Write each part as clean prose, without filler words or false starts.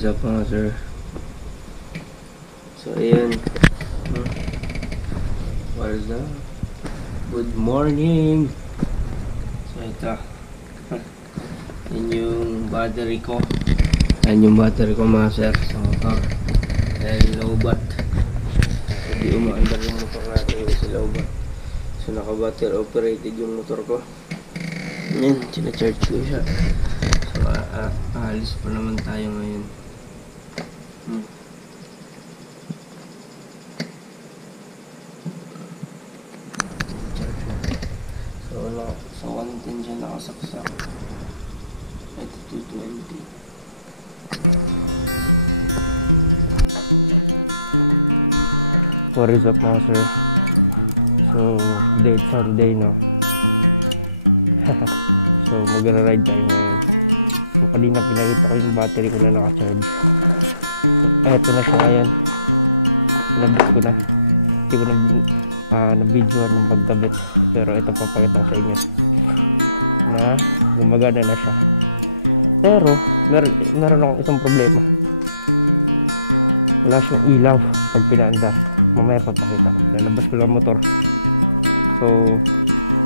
is up mga sir? So ayan. What is that? Good morning! So ito. Yan yung battery ko. Yan yung battery ko mga sir sa motor. Dahil lowbat. Hindi umaandar yung motor natin kasi lowbat. So naka-battery operated yung motor ko. Yan, sinacharge ko siya. So aalis pa naman tayo ngayon. So 110 siya nakasaksak. Ito 220. What is up mga sir? So today it's Sunday no. So magra-ride tayo ngayon. So kanina pinakita ko yung battery ko na naka-charge. So eto na siya ngayon. Nabit ko na. Hindi ko na videoan ng pagkabit. Pero ito papakita ko sa inyo na gumagana na siya. Pero meron akong isang problema. Wala siyang ilaw pag pinaandar. Mamaya papakita. Lalabas ko lang motor. So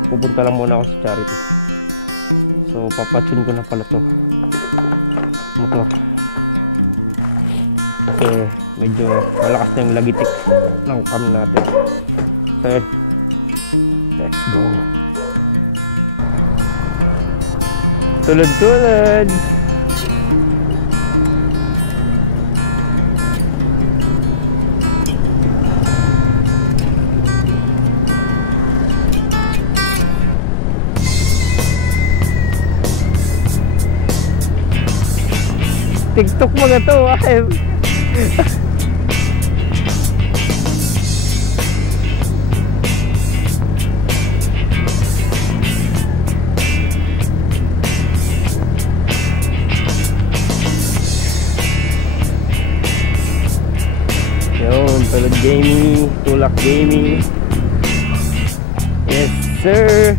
pupunta lang muna ako sa Charity. So papatune ko na pala to motor kasi medyo malakas na yung lagitik ng cam natin. So let's go. Tulad-tulad. TikTok mga to, ay. Yun, tulad gaming, tulak gaming. Yes, sir.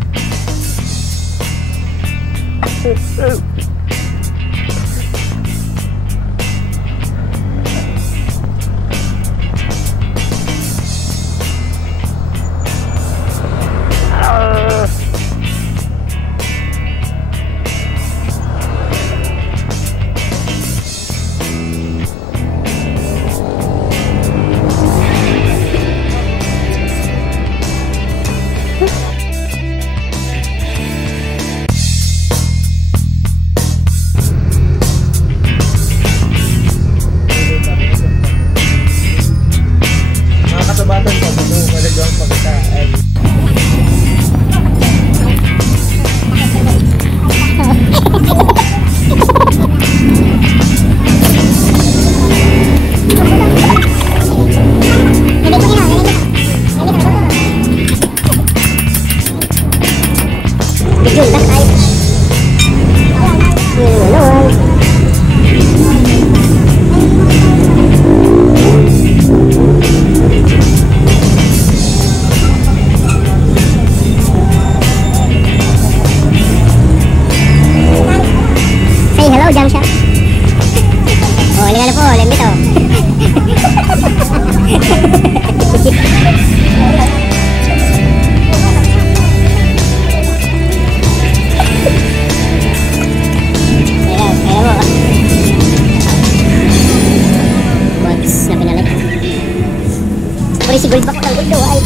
Si gold ba ko ng gold do ay.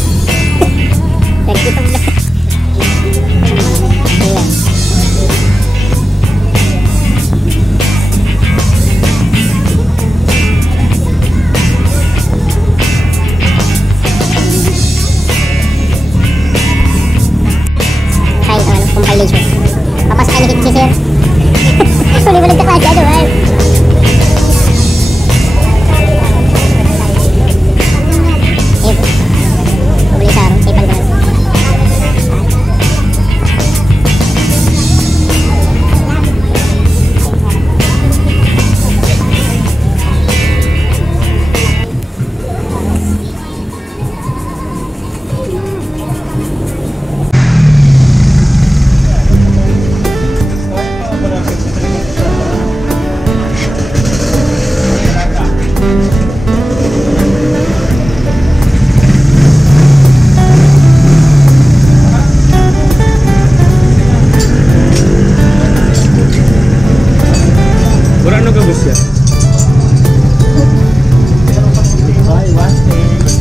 Nagkita mo na. Ayan. Kain ka ng compilation. Papasakan ni si sir. Hindi mo nagkaklase ano ay.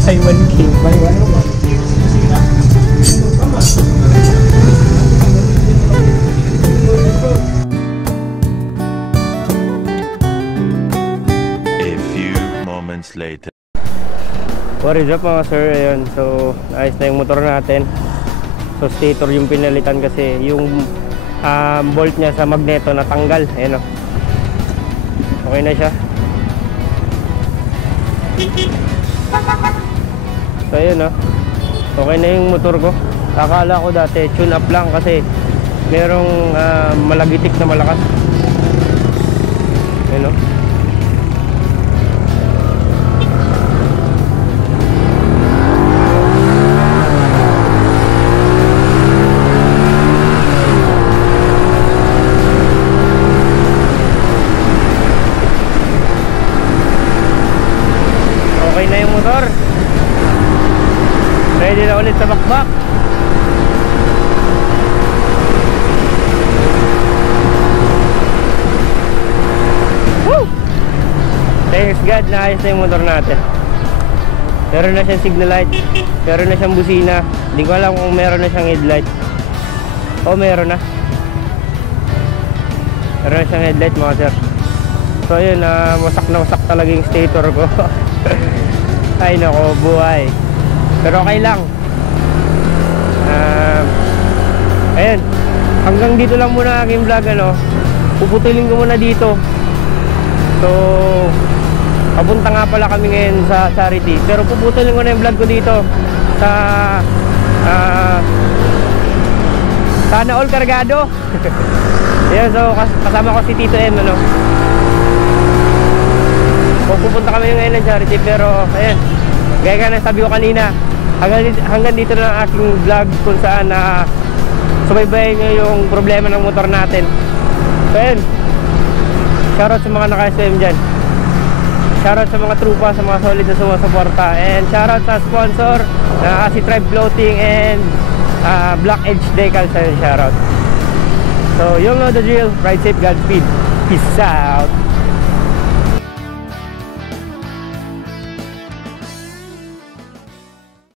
Buy one king. Buy one. A few moments later. What is up mga sir? Ayun, so ayos na yung motor natin. So stator yung pinalitan kasi yung bolt niya sa magneto natanggal. Ayun o. Okay na siya. So ayun o. Okay na yung motor ko. Akala ko dati tune up lang kasi merong malagitik na malakas. Ayun o. Okay na yung motor. Ready na ulit sa bakbak. Woo! Thanks God, naayos na yung motor natin. Meron na siyang signal light, meron na siyang busina. Hindi ko alam kung meron na siyang headlight. O meron na. Meron na siyang headlight mga sir. So ayun, wasak na wasak talaga yung stator ko. Ay nako, buhay. Pero okay lang. Ayun, hanggang dito lang muna aking vlog, ano. Puputulin ko muna dito. So papunta nga pala kami ngayon sa Charity, pero puputulin ko na yung vlog ko dito sa Sana All Cargado. Yan, so kasama ko si Tito M, ano. Pupunta kami ngayon ng Charity, pero ayan, gaya nga na sabi ko kanina, hanggang dito na ang aking vlog kung saan subaybayan nyo yung problema ng motor natin. So ayan, shoutout sa mga naka-SM dyan, shoutout sa mga trupa, sa mga solid na sumusuporta, and shoutout sa sponsor na si Tribe Clothing and Black Edge Decals. Shoutout. So you know the drill, ride safe, Godspeed, peace out.